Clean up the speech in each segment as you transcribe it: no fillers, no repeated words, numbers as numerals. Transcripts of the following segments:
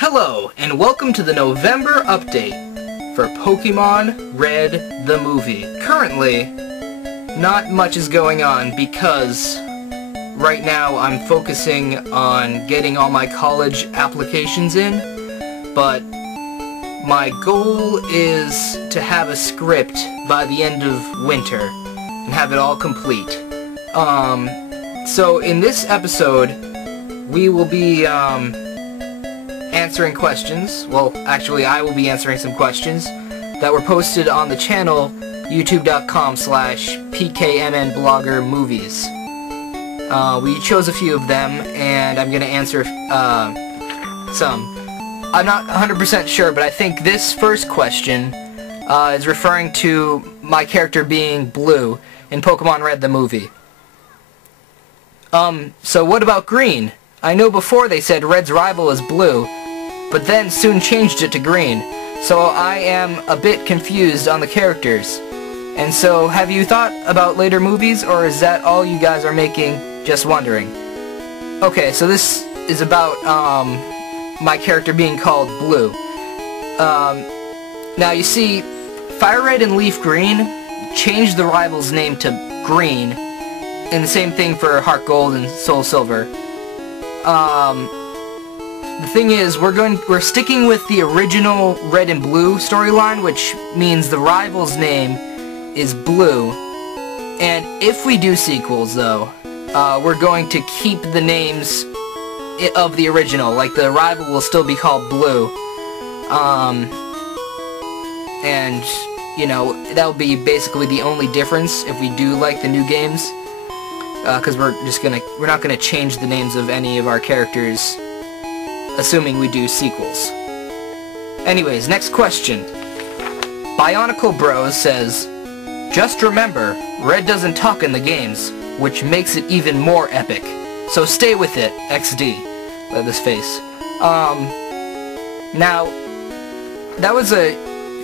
Hello, and welcome to the November update for Pokemon Red the movie. Currently, not much is going on because right now I'm focusing on getting all my college applications in, but my goal is to have a script by the end of winter and have it all complete. So in this episode, we will be answering questions. Well, actually, I will be answering some questions that were posted on the channel youtube.com/pkmnbloggermovies. We chose a few of them, and I'm gonna answer some. I'm not 100% sure, but I think this first question is referring to my character being Blue in Pokemon Red the movie. So what about Green? I know before they said Red's rival is Blue, but then soon changed it to Green, so I am a bit confused on the characters. And so, have you thought about later movies, or is that all you guys are making just wondering? Okay, so this is about, my character being called Blue. Now you see, Fire Red and Leaf Green changed the rival's name to Green, and the same thing for Heart Gold and Soul Silver. The thing is, we're sticking with the original Red and Blue storyline, which means the rival's name is Blue. And if we do sequels, though, we're going to keep the names of the original. Like, the rival will still be called Blue. And, you know, that'll be basically the only difference if we do like the new games. Because we're not gonna change the names of any of our characters, assuming we do sequels. Anyways, next question. Bionicle Bros says, "Just remember, Red doesn't talk in the games, which makes it even more epic. So stay with it, XD." With this face. Now, that was a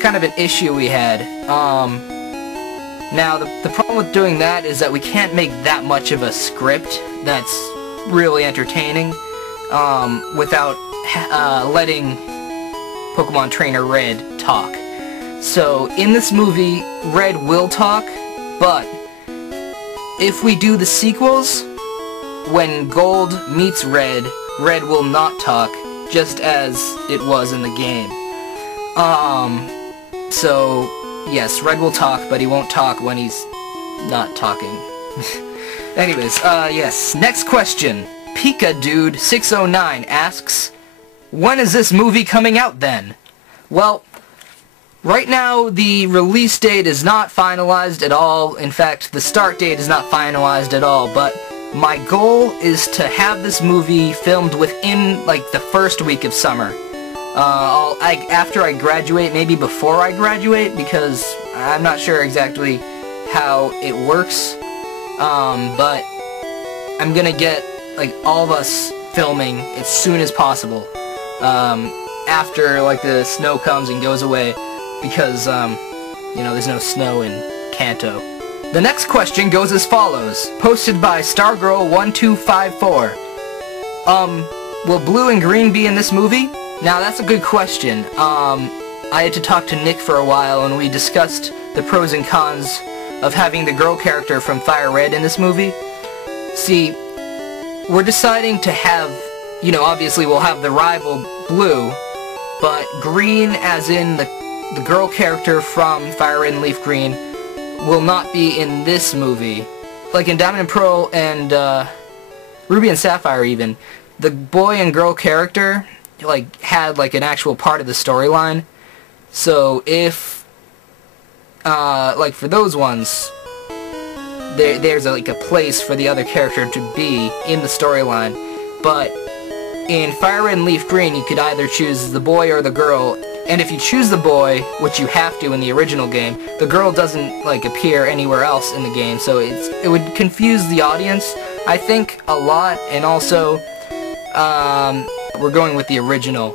kind of an issue we had. Now, the problem with doing that is that we can't make that much of a script that's really entertaining without letting Pokemon Trainer Red talk. So, in this movie, Red will talk, but if we do the sequels, when Gold meets Red, Red will not talk, just as it was in the game. So, yes, Red will talk, but he won't talk when he's not talking. Anyways, yes. Next question. PikaDude609 asks, "When is this movie coming out then?" Well, right now the release date is not finalized at all. In fact, the start date is not finalized at all, but my goal is to have this movie filmed within, like, the first week of summer. After I graduate, maybe before I graduate, because I'm not sure exactly how it works, but I'm gonna get, like, all of us filming as soon as possible, after, like, the snow comes and goes away, because, you know, there's no snow in Kanto. The next question goes as follows, posted by Stargirl1254. Will Blue and Green be in this movie? Now, that's a good question. I had to talk to Nick for a while, and we discussed the pros and cons of having the girl character from Fire Red in this movie. See, we're deciding to have, you know, obviously we'll have the rival Blue, but Green, as in the girl character from Fire Red and Leaf Green, will not be in this movie. Like in Diamond and Pearl and Ruby and Sapphire even, the boy and girl character, like, had, like, an actual part of the storyline. So if, like, for those ones, there's like a place for the other character to be in the storyline. But in Fire Red and Leaf Green, you could either choose the boy or the girl, and if you choose the boy, which you have to in the original game, the girl doesn't, like, appear anywhere else in the game, so it would confuse the audience, I think, a lot. And also, we're going with the original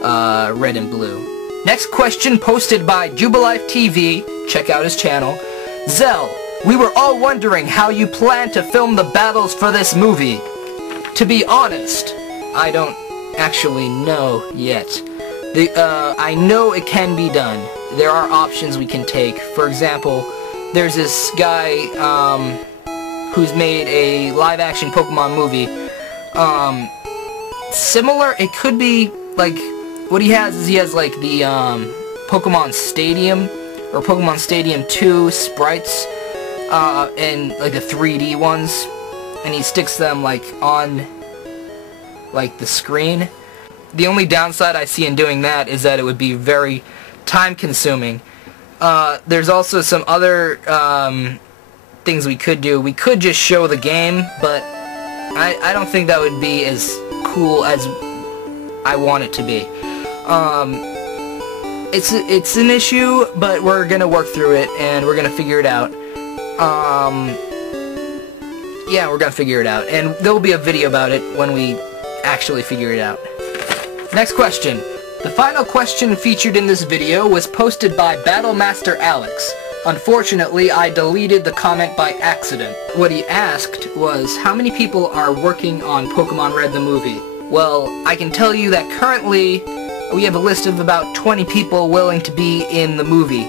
Red and Blue. Next question posted by Jubilife TV, check out his channel. Zell, we were all wondering how you plan to film the battles for this movie. To be honest, I don't actually know yet. I know it can be done. There are options we can take. For example, there's this guy who's made a live-action Pokemon movie. Similar, it could be, like, what he has is he has, like, the Pokemon Stadium, or Pokemon Stadium 2 sprites, and, like, the 3D ones, and he sticks them, like, on, like, the screen. The only downside I see in doing that is that it would be very time-consuming. There's also some other things we could do. We could just show the game, but I don't think that would be as cool as I want it to be. It's an issue, but we're gonna work through it, and we're gonna figure it out. Yeah, we're gonna figure it out, and there'll be a video about it when we actually figure it out. Next question. The final question featured in this video was posted by Battlemaster Alex. Unfortunately, I deleted the comment by accident. What he asked was, how many people are working on Pokemon Red the movie? Well, I can tell you that currently we have a list of about 20 people willing to be in the movie.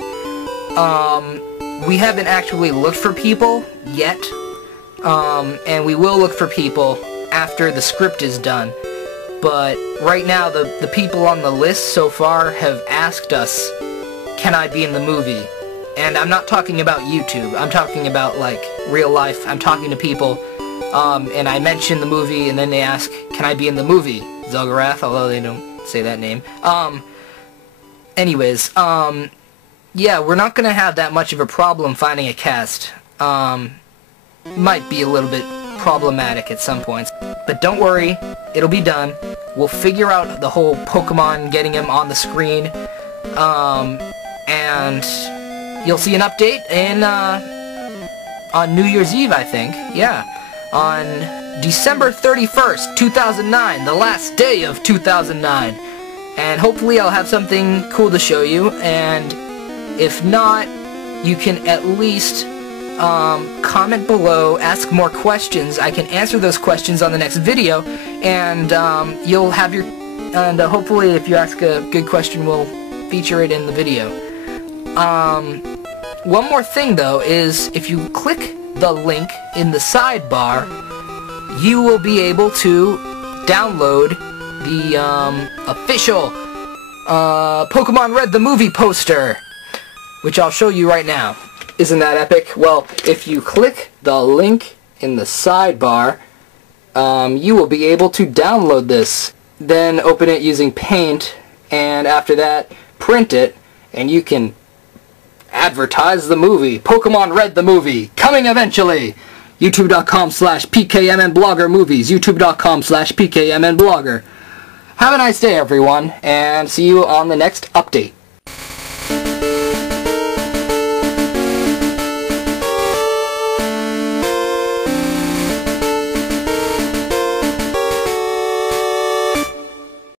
We haven't actually looked for people yet, and we will look for people after the script is done. But right now, the people on the list so far have asked us, can I be in the movie? And I'm not talking about YouTube. I'm talking about, like, real life. I'm talking to people, and I mention the movie, and then they ask, can I be in the movie? Zelgarath, although they don't say that name. Anyways, yeah, we're not gonna have that much of a problem finding a cast. Might be a little bit problematic at some points. But don't worry, it'll be done. We'll figure out the whole Pokemon getting him on the screen. And you'll see an update in, on New Year's Eve, I think. Yeah. On December 31st, 2009, the last day of 2009. And hopefully I'll have something cool to show you, and if not, you can at least comment below, ask more questions. I can answer those questions on the next video, and you'll have your, and hopefully if you ask a good question, we'll feature it in the video. One more thing though is, if you click the link in the sidebar, you will be able to download the official Pokemon Red the movie poster, which I'll show you right now. Isn't that epic? Well, if you click the link in the sidebar, you will be able to download this. Then open it using Paint, and after that, print it, and you can advertise the movie. Pokemon Red the movie, coming eventually! YouTube.com/PKMNblogger movies, YouTube.com/PKMNblogger. Have a nice day, everyone, and see you on the next update.